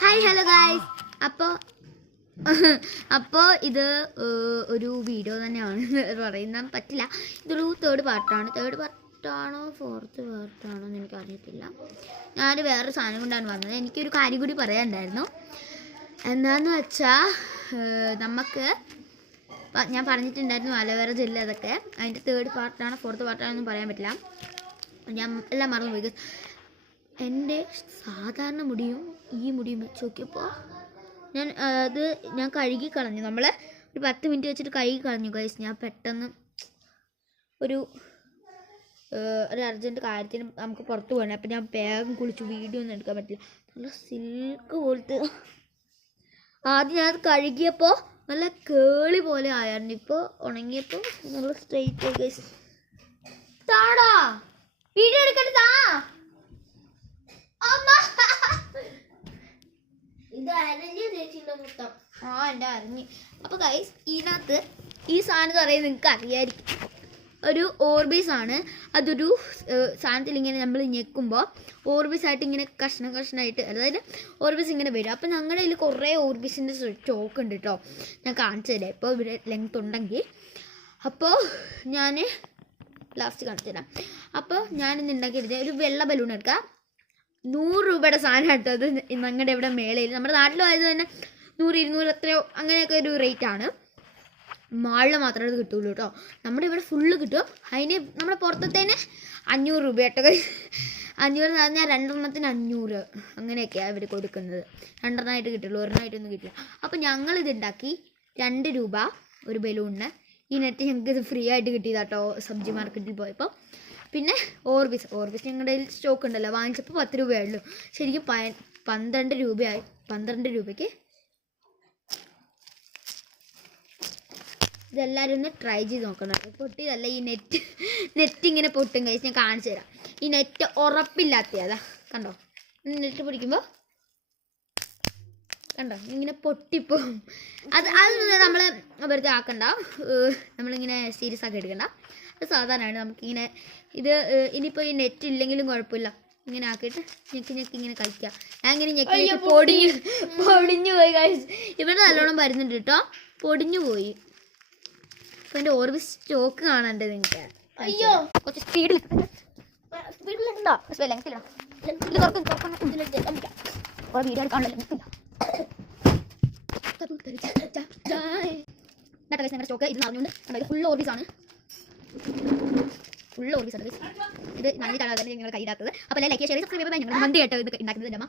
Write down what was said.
Hi hello guys. അപ്പോൾ ഇത് ഒരു വീഡിയോ തന്നെയാണ് പറയുന്ന പറ്റില്ല. ഇതൊരു തേർഡ് പാർട്ടാണോ ഫോർത്ത് പാർട്ടാണോ എന്ന് എനിക്കറിയത്തില്ല. ഞാൻ വേറൊരു സാധനം കൊണ്ടാണ് വന്നത്. എനിക്കൊരു കാര്യം കൂടി പറയാനുണ്ടായിരുന്നു. എന്താണെന്ന് വെച്ചാൽ നമുക്ക് ഞാൻ പറഞ്ഞിട്ടുണ്ടായിരുന്നു അലോവേറ ജെല്ല് അതൊക്കെ. അതിൻ്റെ തേർഡ് പാർട്ടാണോ ഫോർത്ത് പാർട്ടാണോ ഒന്നും പറയാൻ പറ്റില്ല. ഞാൻ എല്ലാം മറന്നുപോയി. എൻ്റെ സാധാരണ മുടിയും ഈ മുടിയും വെച്ച് നോക്കിയപ്പോൾ ഞാൻ കഴുകി കളഞ്ഞു. നമ്മൾ ഒരു 10 മിനിറ്റ് വെച്ചിട്ട് കഴുകി കളഞ്ഞു ഗൈസ്. ഞാൻ പെട്ടെന്ന് ഒരു അർജൻറ്റ് കാര്യത്തിന് നമുക്ക് പുറത്ത് പോകണം. അപ്പം ഞാൻ വേഗം കുളിച്ചു. വീഡിയോ ഒന്നും എടുക്കാൻ പറ്റില്ല. നല്ല സിൽക്ക് പോലത്തെ. ആദ്യം ഞാൻ കഴുകിയപ്പോൾ നല്ല കേളി പോലെ ആയിരുന്നു. ഇപ്പോൾ ഉണങ്ങിയപ്പോൾ നല്ല സ്ട്രെയിറ്റ് ആയി ഗൈസ്. താടാ വീഡിയോ എടുക്കണ്ടാ. എൻ്റെ അറിഞ്ഞ്. അപ്പോൾ ഗൈസ് ഇതിനകത്ത് ഈ സാധനം പറയുന്നത് നിങ്ങൾക്ക് അറിയായിരിക്കും. ഒരു ഓർബീസ് ആണ്. അതൊരു സാധനത്തിൽ ഇങ്ങനെ നമ്മൾ ഞെക്കുമ്പോൾ ഓർബീസ് ആയിട്ട് ഇങ്ങനെ കഷ്ണമായിട്ട്, അതായത് ഓർബീസ് ഇങ്ങനെ വരും. അപ്പോൾ ഞങ്ങളുടെ കയ്യിൽ കുറേ ഓർബീസിൻ്റെ സ്റ്റോക്ക് ഉണ്ട് കേട്ടോ. ഞാൻ കാണിച്ചു തരാം ഇപ്പോൾ ഇവിടെ ലെങ്ത് ഉണ്ടെങ്കിൽ. അപ്പോൾ ഞാൻ ലാസ്റ്റ് കാണിച്ചു തരാം. അപ്പോൾ ഞാനിന്ന് ഉണ്ടാക്കിയെടുത്തത് ഒരു വെള്ള ബലൂൺ എടുക്കാം. 100 രൂപയുടെ സാധനം കേട്ടോ. അത് ഞങ്ങളുടെ ഇവിടെ മേളയിൽ നമ്മുടെ നാട്ടിലായത് തന്നെ 100-200 എത്രയോ അങ്ങനെയൊക്കെ ഒരു റേറ്റാണ്. മാളിൽ മാത്രമേ അത് കിട്ടുള്ളൂ കേട്ടോ. നമ്മുടെ ഇവിടെ ഫുള്ള് കിട്ടും. അതിന് നമ്മുടെ പുറത്തത്തേന് 500 രൂപ കേട്ടോ. 500 പറഞ്ഞാൽ 2 എണ്ണത്തിന് 500 അങ്ങനെയൊക്കെയാണ് അവർ കൊടുക്കുന്നത്. 2 എണ്ണമായിട്ട് കിട്ടുള്ളൂ, ഒരെണ്ണമായിട്ടൊന്നും കിട്ടില്ല. അപ്പോൾ ഞങ്ങളിതുണ്ടാക്കി 2 രൂപ ഒരു ബലൂണിന്. ഈ നെറ്റ് ഞങ്ങൾക്ക് ഇത് ഫ്രീ ആയിട്ട് കിട്ടിയതാട്ടോ സബ്ജി മാർക്കറ്റിൽ പോയപ്പോൾ. പിന്നെ ഓർബിസ് ഞങ്ങളുടെ കയ്യിൽ സ്റ്റോക്ക് ഉണ്ടല്ലോ, വാങ്ങിച്ചപ്പോൾ 10 രൂപയായുള്ളൂ. ശരിക്കും 12 രൂപയായി. 12 രൂപയ്ക്ക് ഇതെല്ലാവരും ഒന്ന് ട്രൈ ചെയ്ത് നോക്കണം. പൊട്ടിയതല്ല, ഈ നെറ്റ് ഇങ്ങനെ പൊട്ടും കഴിച്ച് ഞാൻ കാണിച്ചു തരാം. ഈ നെറ്റ് ഉറപ്പില്ലാത്തതാ കണ്ടോ. നെറ്റ് പൊടിക്കുമ്പോൾ കണ്ടോ ഇങ്ങനെ പൊട്ടിപ്പോവും. അത് നമ്മൾ വെറുതെ ആക്കണ്ട, നമ്മളിങ്ങനെ സീരിയസ് ആക്കി എടുക്കണ്ട. അത് സാധാരണമാണ്. നമുക്കിങ്ങനെ ഇത് ഇനിയിപ്പോൾ ഈ നെറ്റ് ഇല്ലെങ്കിലും കുഴപ്പമില്ല, ഇങ്ങനെ ആക്കിയിട്ട് ഞെക്കി ഇങ്ങനെ കളിക്കുക. ഞാൻ ഇങ്ങനെ ഞെക്കി പൊടിഞ്ഞു പോയി കഴിച്ച്. ഇവിടെ നല്ലോണം വരുന്നുണ്ട് കേട്ടോ, പൊടിഞ്ഞു പോയി. അപ്പോൾ എൻ്റെ ഓർബിസ് സ്റ്റോക്ക് കാണണ്ടേ നിങ്ങൾക്ക്. അയ്യോ കുറച്ച് സ്പീഡിലുണ്ടോ ലെങ്ത്തിലോ വീഡിയോ എടുക്കാനുള്ള ലെങ്ത്തില്ല. ഞങ്ങളുടെ സ്റ്റോക്ക് ഇത് അറിഞ്ഞുകൊണ്ട് ഫുൾ ഓർബീസാണ്. ഫുൾ ഓർബീസാണ് ഇത്. നന്നായിട്ടാണ് നിങ്ങൾ കയ്യിലാത്തത്. അപ്പോൾ ലൈക്ക് ഷെയർ സബ്സ്ക്രൈബ് ചെയ്യാൻ ഞങ്ങൾ മന്തി കേട്ടോ ഇത് ഉണ്ടാക്കുന്നത്.